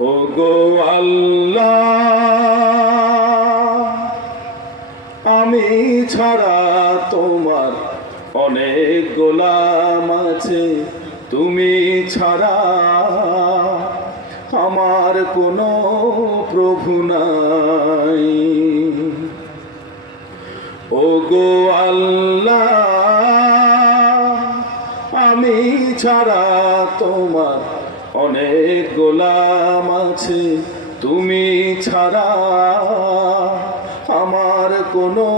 ও গো আল্লাহ, আমি ছাড়া তোমার অনেক গোলাম আছে। তুমি ছাড়া আমার কোনো প্রভু নাই। ও গো আল্লাহ, আমি ছাড়া তোমার অনেক গোলাম আছে, তুমি ছাড়া আমার কোনো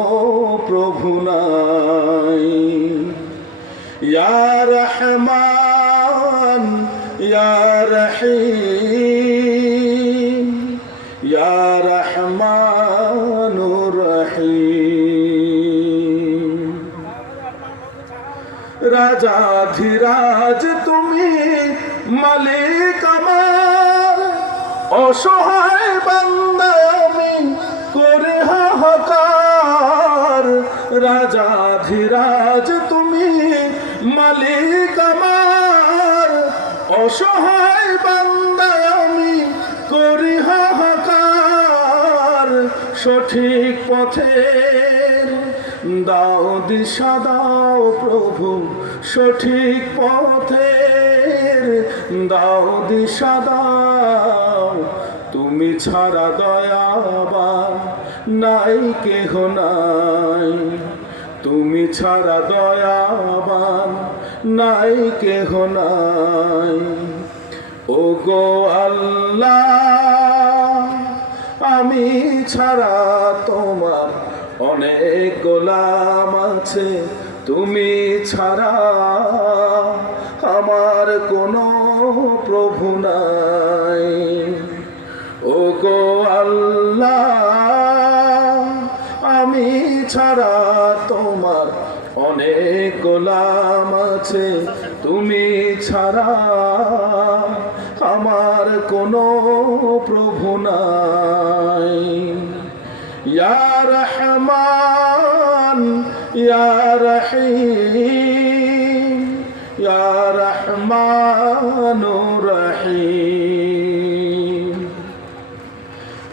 প্রভু নাই। ইয়া রহমান, ইয়া রহিম, ইয়া রহমানুর রহিম। রাজাধিরাজ তুমি মালিক আমার। অসহায় বান্দা করে হাহাকার। রাজাধিরাজ তুমি মালিক আমার। অসহায় বান্দা সঠিক পথের দাও দিশা দাও প্রভু সঠিক পথের দাও দিশা দাও তুমি ছাড়া দয়াবান নাই কেহ নাই। তুমি ছাড়া দয়াবান নাই কেহ নাই। ও গো আল্লাহ আমি ছাড়া তোমার অনেক গোলাম আছে। তুমি ছাড়া আমার কোনো প্রভু নাই। ও গো আল্লাহ, আমি ছাড়া তোমার অনেক গোলাম আছে। তুমি ছাড়া আমার কোনো প্রভু নাই। ইয়া রহমান, ইয়া রহিম, ইয়া রহমানুর রহিম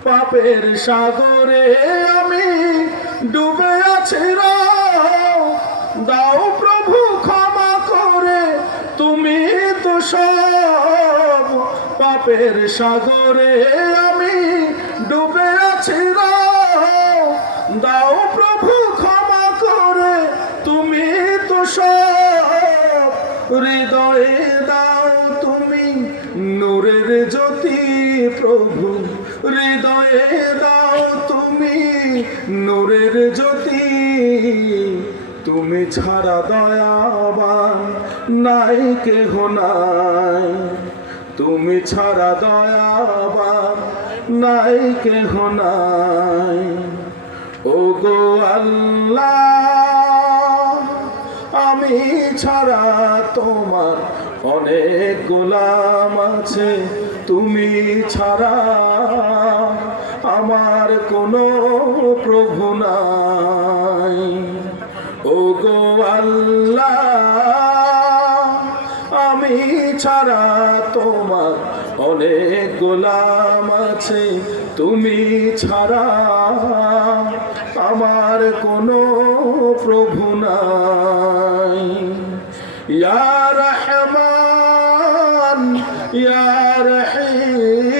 পাপের সাগরে আমি ডুবে আছি দাও প্রভু ক্ষমা করে, তুমি তো সব পাপের সাগরে আমি ডুবে আছি দাও প্রভু ক্ষমা করে, তুমি তো হৃদয়ে দাও তুমি নূরের জ্যোতি প্রভু। হৃদয়ে দাও তুমি নূরের জ্যোতি। তুমি ছাড়া দয়াবান নাই, কেহ নাই। তুমি ছাড়া দয়াবান নাই কেহ নাই। ও গো আল্লাহ, আমি ছাড়া তোমার অনেক গোলাম আছে। তুমি ছাড়া আমার কোনো প্রভু নাই। ছাড়া তোমার অনেক গোলাম আছে, তুমি ছাড়া আমার কোনো প্রভু নাই। ইয়ার রহমান ইয়ার রহিম।